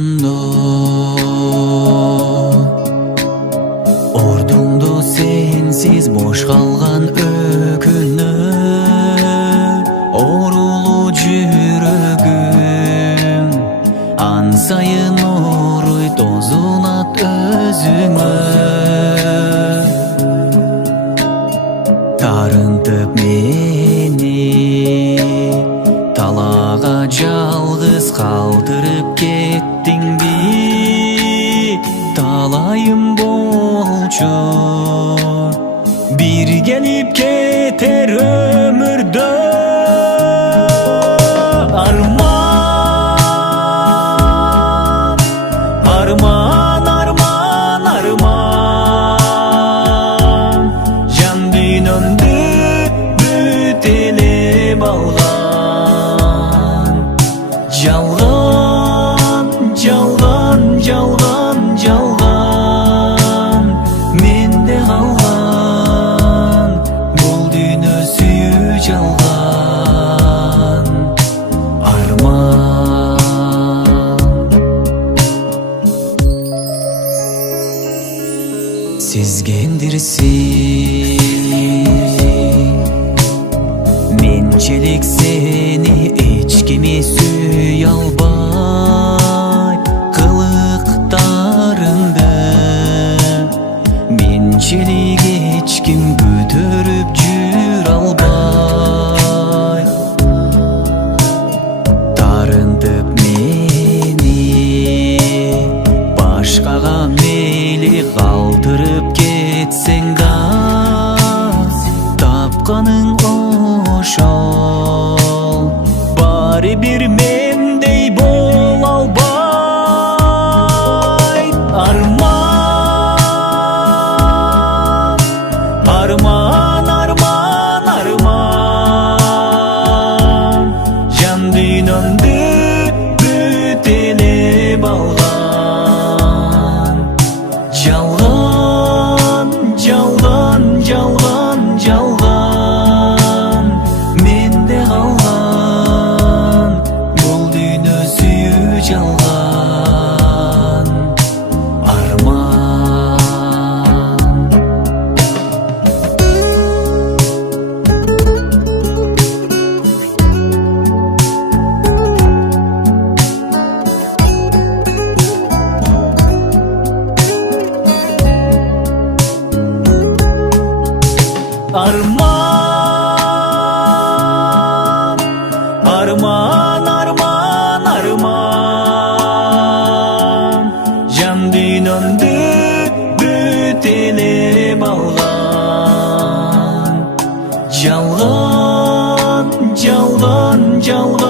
болгондо ордуңду сенсиз бош калган өкүнө оорулуу жүрөгүм ан сайын ооруйт озунат өзүңө тарынтып мени талаага жалгыз калтырып кеттиңби талайым болчу бир келип кетер өмүрдө арман арман арман арман жан дүйнөмдү бүт элеп алган жалган жалган жалган жалган менде калган бул дүйнө сүйүү жалган арман сезгендирсиң менчелик сени эч кими сүйө албай кылыктарыңды менчелик эч ким көтөрүп жүрө албай тарынтып мени башкага мейли калтырып кетсең да тапканың ошол баары бир мендей боло албайт арман арман арман арман жан дүйнөмдү бүт элеп алган жалган жалган жалган жалган менде калган бул дүйнө сүйүү жалган арман арман арман арман жан дүйнөмдү бүт элеп алган жалган жалган жалган